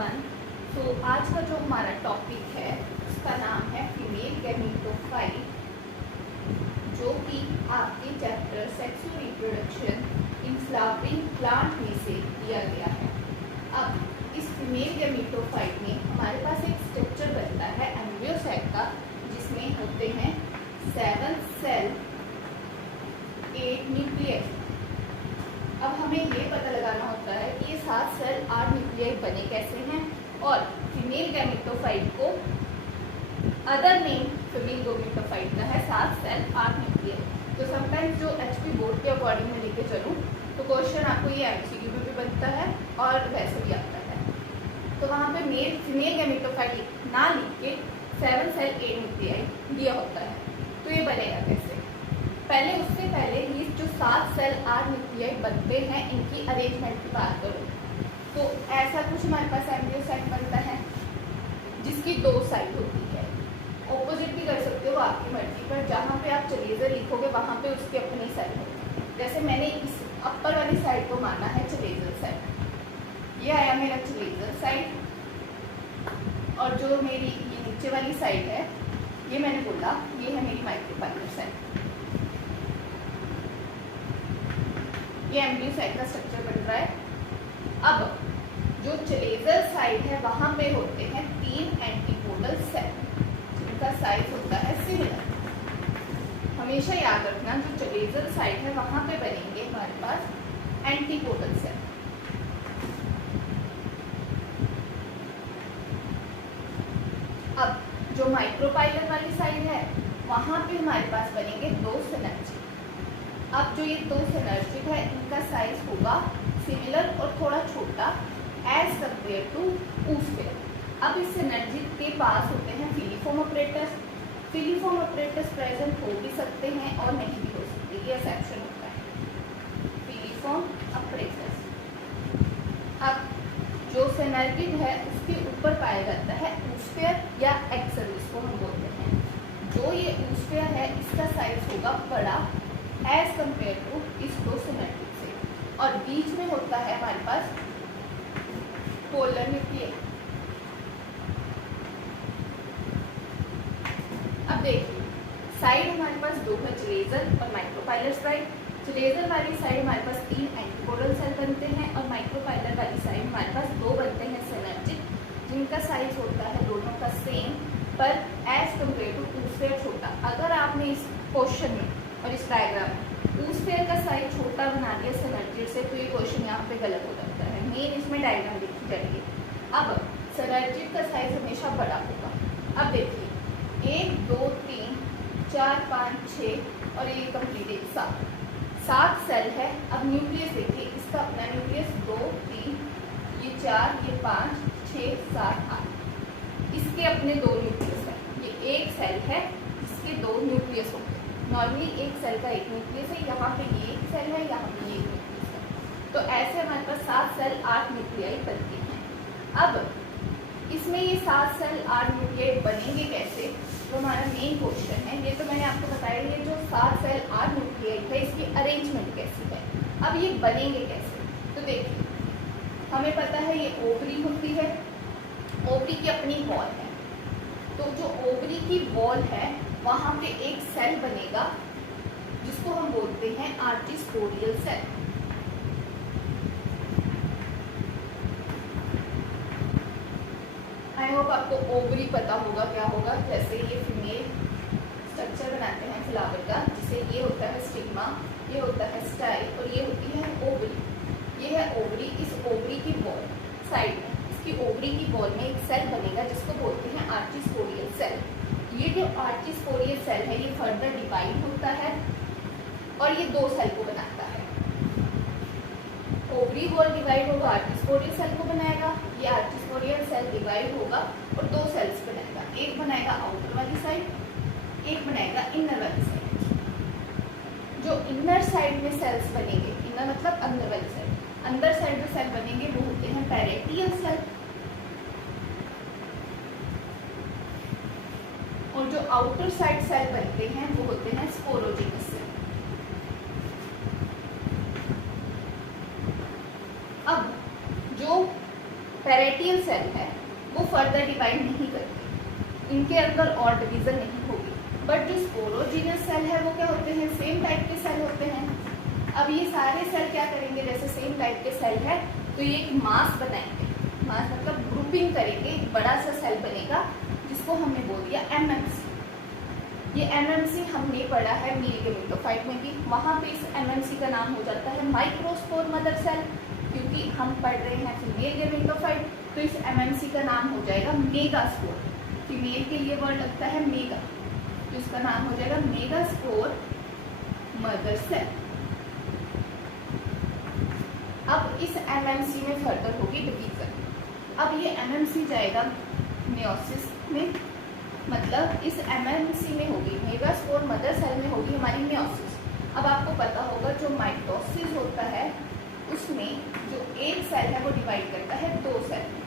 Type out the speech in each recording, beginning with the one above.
Everyone. तो आज का जो हमारा टॉपिक है उसका नाम है फीमेल गैमेटोफाइट, जो कि आपके chapter sexual reproduction in flowering plant में से दिया गया है। अब इस फीमेल गैमेटोफाइट में हमारे पास एक स्ट्रक्चर बनता है एम्ब्रियोसाइट का, जिसमें होते हैं 7 सेल 8 न्यूक्लियस। अब हमें ये पता लगाना होता है कि ये 7 सेल 8 न्यूक्लियस बने कैसे हैं, और फीमेल गैमेटोफाइट को अदर नेम फीमेल गैमेटोफाइट का है 7 सेल 8 न्यूक्लियस। तो समटाइम्स जो एचपी बोर्ड के अकॉर्डिंग में लेके चलूँ तो क्वेश्चन आपको ये एमसीक्यू में भी बनता है और वैसे भी आता है। तो वहाँ पे फीमेल गैमेटोफाइट ना लिख के 7 सेल 8 न्यूक्लियस दिया होता है। तो ये बनेगा कैसे? उससे पहले ये जो 7 सेल 8 न्यूक्लियस बनते हैं, इनकी अरेंजमेंट की बात करूँ तो ऐसा कुछ हमारे पास एम्ब्रियोसाइट बनता है जिसकी 2 साइड होती है। ऑपोजिट भी कर सकते हो आपकी मर्जी पर, जहाँ पे आप चलेजर लिखोगे वहाँ पे उसकी अपनी साइड होती है। जैसे मैंने इस अपर वाली साइड को माना है चलेजर साइड, ये आया मेरा चलेजर साइड, और जो मेरी ये नीचे वाली साइड है ये मैंने बोला ये है मेरी माइक्रोपाइलर साइड। ये एम्ब्रियोसाइट का स्ट्रक्चर बन रहा है। अब जो चलेजर साइड है वहां पे होते हैं 3 एंटीपोडल सेल, जिनका साइज होता है सिमिलर। हमेशा याद रखना, जो चलेजर साइड है वहां पे बनेंगे हमारे पास एंटीपोडल सेल। अब जो माइक्रोपाइलर वाली साइड है वहां पे हमारे पास बनेंगे 2 सिनर्जिक। अब जो ये 2 सिनर्जिक है इनका साइज होगा सिमिलर और थोड़ा छोटा एज कम्पेयर टू ऊस्फेयर। अब इस सिनर्जिक के पास होते हैं filiform operators. Filiform operators present हो भी सकते हैं और नहीं भी हो सकते, ये एक्सेप्शन होता है फिलीफॉर्म ऑपरेटर्स। अब जो सिनर्जिक है उसके ऊपर पाया जाता है ऊस्फेयर या एक्सल, इसको हम बोलते हैं। जो ये ऊस्फेयर है इसका साइज होगा बड़ा एज कम्पेयर टू इस 2 सिमेट्रिक से, और बीच में होता है हमारे पास पोलर न्यूक्लियस। अब देखिए साइड हमारे पास 2 है, चलेजर और माइक्रोपाइलर साइड। चलेजर वाली साइड हमारे पास 3 एंटीपोडल सेल बनते हैं, और माइक्रोपाइलर वाली साइड हमारे पास 2 बनते हैं सिनर्जिक, जिनका साइज होता है दोनों का सेम पर एज कम्पेयर टू ऊस्फेयर छोटा। अगर आपने इस क्वेश्चन में और इस डायग्राम में ऊस्फेयर का साइज छोटा बना दिया सिनर्जिक से, तो ये क्वेश्चन यहाँ पे गलत हो जाता है। मेन इसमें डायग्राम देखी जाएगी। अब सिनर्जिक का साइज हमेशा बड़ा होगा। अब देखिए 1 2 3 4 5 6 और ये कंप्लीट 7 सेल है। अब न्यूक्लियस देखिए, इसका अपना न्यूक्लियस 2 3 ये 4 ये 5 6 7 8, इसके अपने 2 न्यूक्लियस है। ये एक सेल है इसके 2 न्यूक्लियस होंगे। नॉर्मली एक सेल का 1 न्यूक्लियस है, यहाँ पे ये एक सेल है, यहाँ पे ये 1 न्यूक्लियस है। तो ऐसे हमारे पास 7 सेल 8 न्यूक्लियाई बनती हैं। अब इसमें ये 7 सेल 8 न्यूक्लियाई बनेंगे कैसे, तो हमारा मेन क्वेश्चन है। ये तो मैंने आपको बताया, ये जो 7 सेल 8 न्यूक्लियाई है इसकी अरेंजमेंट कैसी है। अब ये बनेंगे कैसे, तो देखिए हमें पता है ये ओवरी होती है, ओवरी की अपनी वॉल है। तो जो ओवरी की वॉल है वहाँ पे एक सेल बनेगा जिसको हम बोलते हैं आर्चिस्पोडियल सेल। आई होप आपको ओवरी पता होगा क्या होगा। जैसे ये फीमेल स्ट्रक्चर बनाते हैं फ्लावर का, जिसे ये होता है स्टिग्मा, ये होता है स्टाइल, और ये होती है ओवरी। ये है ओवरी। इस ओवरी की वॉल साइड में, इसकी ओवरी की वॉल में एक सेल बनेगा जिसको बोलते हैं आर्चिस्पोडियल सेल। ये जो आर्चिस्पोडियल सेल है ये फर्दर डिवाइड होता है और ये 2 सेल को बनाता है। ओवरी वॉल डिवाइड होगा, आर्चिस्पोडियल सेल को बनाएगा। ये आर्चिस्पोडियल सेल डिवाइड होगा और 2 सेल्स बनाएगा। एक बनाएगा आउटर वाली साइड, एक बनाएगा इनर वाली साइड। जो इनर साइड में सेल्स बनेंगे, इनर मतलब अंदर वाली साइड, अंदर साइड में सेल बनेंगे वो होते हैं पैरेटियल सेल, और जो आउटर साइड सेल बनते हैं वो होते हैं स्पोरोजिनस सेल। अब जो पैरेटियल सेल है वो फर्दर डिवाइड नहीं करती, इनके अंदर और डिवीजन नहीं होगी। बट जो स्पोरोजीनियस सेल है वो क्या होते हैं, सेम टाइप के सेल होते हैं। अब ये सारे सेल क्या करेंगे, जैसे सेम टाइप के सेल है तो ये एक मास बनाएंगे, मास मतलब ग्रुपिंग करेंगे, एक बड़ा सा सेल बनेगा जिसको हमने बोल दिया एमएमसी। ये एमएमसी हमने पढ़ा है मेल गेमेटोफाइट में भी, वहाँ पे इस एमएमसी का नाम हो जाता है माइक्रोस्पोर मदर सेल। क्योंकि हम पढ़ रहे हैं फीमेल गेमेटोफाइट तो इस एमएमसी का नाम हो जाएगा मेगास्पोर। फीमेल के लिए वर्ड लगता है मेगा, तो इसका नाम हो जाएगा मेगास्पोर मदर सेल। अब इस एमएमसी में फर्दर होगी डिवीजन। अब ये एमएमसी जाएगा मेयोसिस में, मतलब इस एमएमसी में होगी, मेगास्पोर मदर सेल में होगी हमारी मेयोसिस। अब आपको पता होगा जो माइटोसिस होता है उसमें जो एक सेल है वो डिवाइड करता है दो सेल में,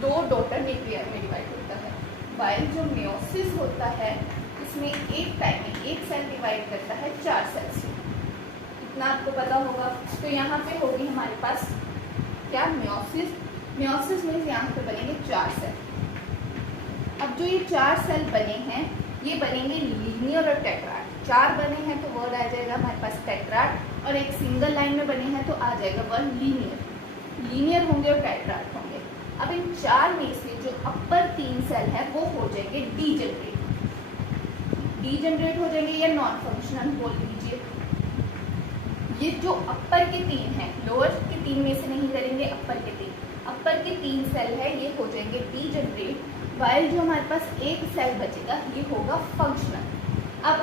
दो डॉटर न्यूक्लियर में डिवाइड होता है। वाइल जो मेयोसिस होता है उसमें एक टाइम में एक सेल डिवाइड करता है 4 सेल से, इतना आपको पता होगा। तो यहाँ पे होगी हमारे पास क्या, मेयोसिस। मेयोसिस मीन्स यहाँ पे बनेंगे 4 सेल। अब जो ये 4 सेल बने हैं ये बनेंगे लीनियर और टेट्राड। 4 बने हैं तो वर्ड आ जाएगा हमारे पास टेट्राड, और एक सिंगल लाइन में बने हैं तो आ जाएगा वर्ड लीनियर। लीनियर होंगे और टेट्राड होंगे। अब इन 4 में से जो अपर 3 सेल है वो हो जाएंगे डीजनरेट। डीजनरेट हो जाएंगे या नॉन फंक्शनल बोल लीजिए। ये जो अपर के 3 हैं, लोअर के 3 में से नहीं करेंगे, अपर के 3, अपर के 3 सेल है ये हो जाएंगे डीजनरेट। वाइल जो हमारे पास एक सेल बचेगा ये होगा फंक्शनल। अब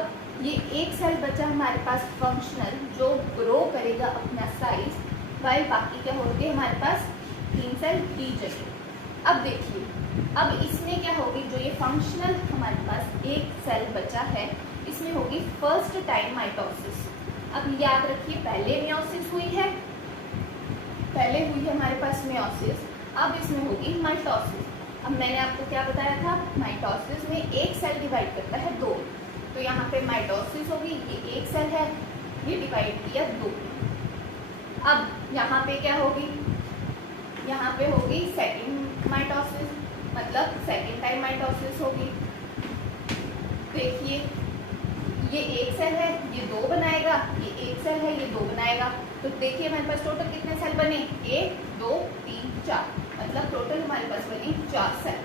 ये एक सेल बचा हमारे पास फंक्शनल जो ग्रो करेगा अपना साइज, वाइल बाकी क्या होंगे हमारे पास 3 सेल डीजनरेट। अब देखिए, अब इसमें क्या होगी, जो ये फंक्शनल हमारे पास एक सेल बचा है इसमें होगी फर्स्ट टाइम माइटोसिस। अब याद रखिए पहले मेयोसिस हुई है, पहले हुई है हमारे पास मेयोसिस, अब इसमें होगी माइटोसिस। अब मैंने आपको क्या बताया था, माइटोसिस में एक सेल डिवाइड करता है 2, तो यहाँ पे माइटोसिस होगी, ये एक सेल है ये डिवाइड किया 2। अब यहाँ पे क्या होगी, यहाँ पे होगी सेकंड माइटोसिस, मतलब सेकंड टाइम माइटोसिस होगी। देखिए ये एक सेल है ये 2 बनाएगा, ये एक सेल है ये 2 बनाएगा, तो देखिए हमारे पास टोटल कितने सेल बने, 1 2 3 4, मतलब टोटल हमारे पास बने 4 सेल।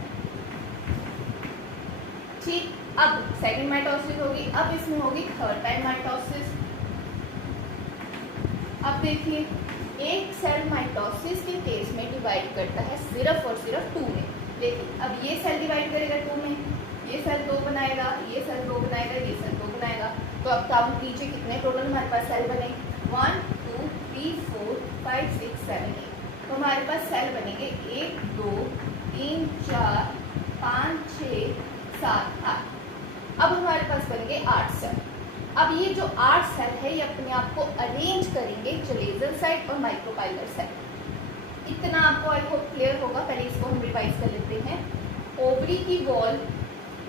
ठीक, अब सेकंड माइटोसिस होगी, अब इसमें होगी थर्ड टाइम माइटोसिस। अब देखिए एक सेल माइटोसिस के केस में डिवाइड करता है सिर्फ और सिर्फ 2 में। देखिए अब ये सेल डिवाइड करेगा 2 में, ये सेल 2 बनाएगा, ये सेल 2 बनाएगा, ये सेल 2 बनाएगा, तो अब काउंट कीजिए कितने टोटल हमारे पास सेल बने, 1 2 3 4 5 6 7 8। तो हमारे पास सेल बनेंगे 1 2 3 4 5 6 7 8। अब हमारे पास बनेंगे 8 सेल। अब ये जो 8 सेल है ये अपने आप को अरेंज करेंगे चलेजल साइड और माइक्रोपाइलर साइड। इतना आपको आई होप क्लियर होगा। पहले इसको हम रिवाइज कर लेते हैं। ओवरी की वॉल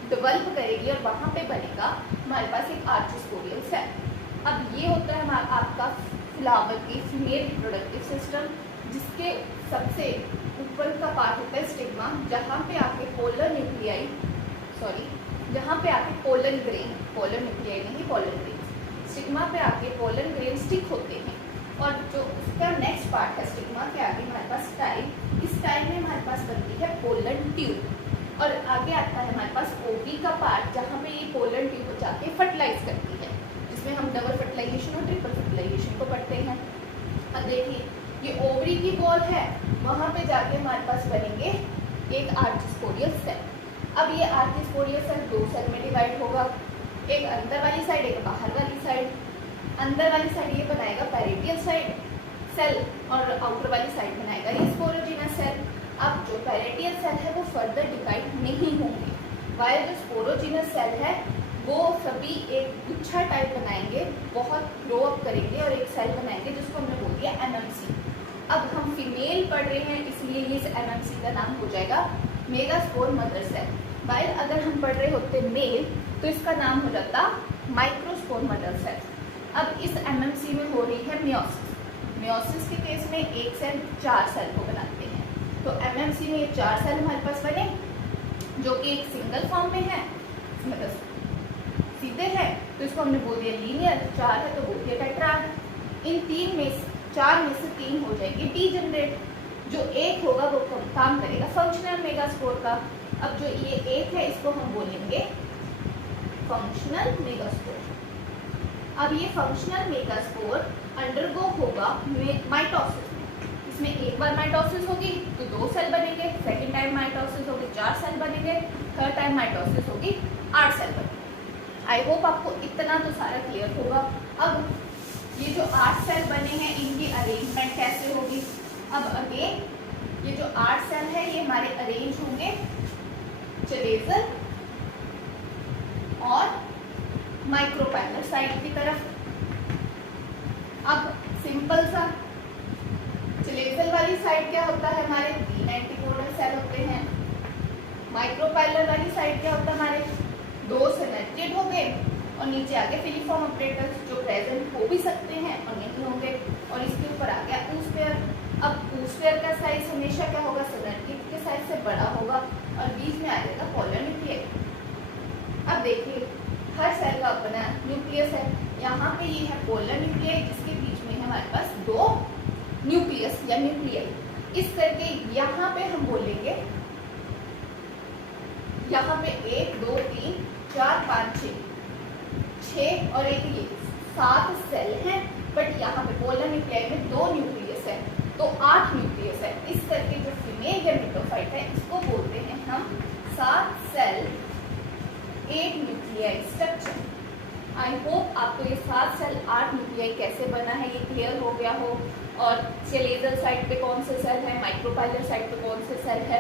डेवलप करेगी और वहाँ पे बनेगा हमारे पास एक आर्चिस्पोरियल सेल। अब ये होता है हमारा आपका फ्लावर की फीमेल रिप्रोडक्टिव सिस्टम, जिसके सबसे ऊपर का पार्ट होता है स्टिग्मा, जहाँ पे आपके पोलर न्यूक्लियाई जहाँ पे आपके पोलन ग्रेन, पोलर न्यूक्लियाई नहीं पोलन ग्रेन, स्टिग्मा पे आपके पोलन ग्रेन स्टिक होते हैं। और जो उसका नेक्स्ट पार्ट है स्टिग्मा के आगे हमारे पास स्टाइल, इस स्टाइल में हमारे पास बनती है पोलन ट्यूब। और आगे आता है हमारे पास ओवरी का पार्ट, जहाँ पे ये पोलन ट्यूब जाके फर्टिलाइज करती है, जिसमें हम डबल फर्टिलाइजेशन और ट्रिपल फर्टिलाइजेशन को पढ़ते हैं। अब देखिए ये ओवरी की वॉल है, वहाँ पे जाके हमारे पास बनेंगे एक आर्चिस्पोरियल सेल। अब ये आर्चिस्पोरियल सेल 2 सेल में डिवाइड होगा, एक अंदर वाली साइड एक बाहर वाली साइड। अंदर वाली साइड ये बनाएगा पैरेटियल साइड सेल और आउटर वाली साइड बनाएगा ये स्पोरोजीनस सेल। अब जो पैरेटियल सेल है वो फर्दर डिवाइड नहीं होंगे, वाइल जो स्पोरोजीनस सेल है वो सभी एक गुच्छा टाइप बनाएंगे, बहुत ग्रो अप करेंगे और एक सेल बनाएंगे जिसको हमने बोल दिया एमएमसी। अब हम फीमेल पढ़ रहे हैं इसलिए ये एमएमसी का नाम हो जाएगा मेगास्पोर मदर सेल। वाइल अगर हम पढ़ रहे होते मेल तो इसका नाम हो जाता माइक्रोस्पोर मदर सेल। अब इस एमएमसी में हो रही है मियोसिस। मियोसिस के केस में एक सेल 4 सेल को बनाते हैं। तो एमएमसी में ये 4 सेल हमारे पास बने जो कि एक सिंगल फॉर्म में है, मतलब सीधे है, तो इसको हमने बोल दिया लीनियर। 4 है तो बोल दिया टेट्राड। इन 4 में से 3 हो जाएंगे डीजेनरेट। जो एक होगा वो काम करेगा फंक्शनल मेगास्पोर का। अब जो ये एक है इसको हम बोलेंगे फंक्शनल मेगास्पोर। अब ये फंक्शनल मेगास्पोर अंडरगो होगा माइटोसिस में। इसमें एक बार माइटोसिस होगी तो 2 सेल बनेंगे, सेकेंड टाइम माइटोसिस होगी 4 सेल बनेंगे, थर्ड टाइम माइटोसिस होगी 8 सेल बनेंगे। आई होप आपको इतना तो सारा क्लियर होगा। अब ये जो 8 सेल बने हैं इनकी अरेंजमेंट कैसे होगी। अब अगेन ये जो 8 सेल है ये हमारे अरेंज होंगे चलेजल और माइक्रोपैनल साइड की तरफ। अब सिंपल सा चलेजल वाली साइड क्या होता है, हमारे 3 एंटीकोडल सेल होते हैं। माइक्रोपैनल वाली साइड क्या होता है, हमारे 2 सिमेट्रिड होंगे और नीचे आगे फिलीफॉर्म ऑपरेटर्स जो प्रेजेंट हो भी सकते हैं और नहीं होंगे। और इसके ऊपर आ गया ऊस पेयर। अब ऊस पेयर का साइज हमेशा क्या होगा, सिमेट्रिड के साइज से बड़ा होगा और बीच में आ जाएगा पोलर न्यूक्लियस। अब देखिए हर सेल का अपना न्यूक्लियस है। यहाँ पे ये है पोलर न्यूक्लियस जिसके बीच में है हमारे पास 2 न्यूक्लियस या न्यूक्लियस। इस करके यहाँ पे हम बोलेंगे, यहाँ पे 1 2 3 4 5 6 और एक ये 7 सेल हैं। बट यहाँ पे पोलर न्यूक्लियस में 2 न्यूक्लियस है तो 8 न्यूक्लियस है। इस करके जो फीमेल गैमेटोफाइट है इसको बोलते हैं हम 7 cell 8 nuclei structure. I hope आपको ये 7 सेल 8 न्यूक्लियाई कैसे बना है ये क्लियर हो गया हो। और चलेजल साइड पे कौन से सेल है, माइक्रोपाइलर साइड पे कौन से सेल है,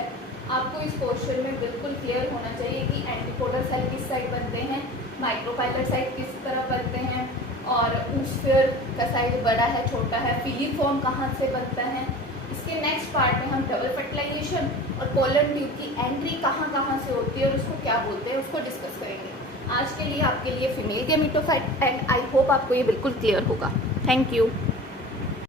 आपको इस क्वेश्चन में बिल्कुल क्लियर होना चाहिए कि एंटीकोडल सेल किस साइड बनते हैं, माइक्रोपाइलर साइड किस तरह बनते हैं, और ऊस्फीयर का साइज बड़ा है छोटा है, फिलीफॉर्म कहाँ से बनता है। इसके नेक्स्ट पार्ट में हम डबल फर्टिलाइजेशन और पोलर ट्यूब की एंट्री कहाँ से होती है और उसको क्या बोलते हैं उसको डिस्कस करेंगे। आज के लिए आपके लिए female gametophyte and I hope आपको ये बिल्कुल क्लियर होगा। Thank you.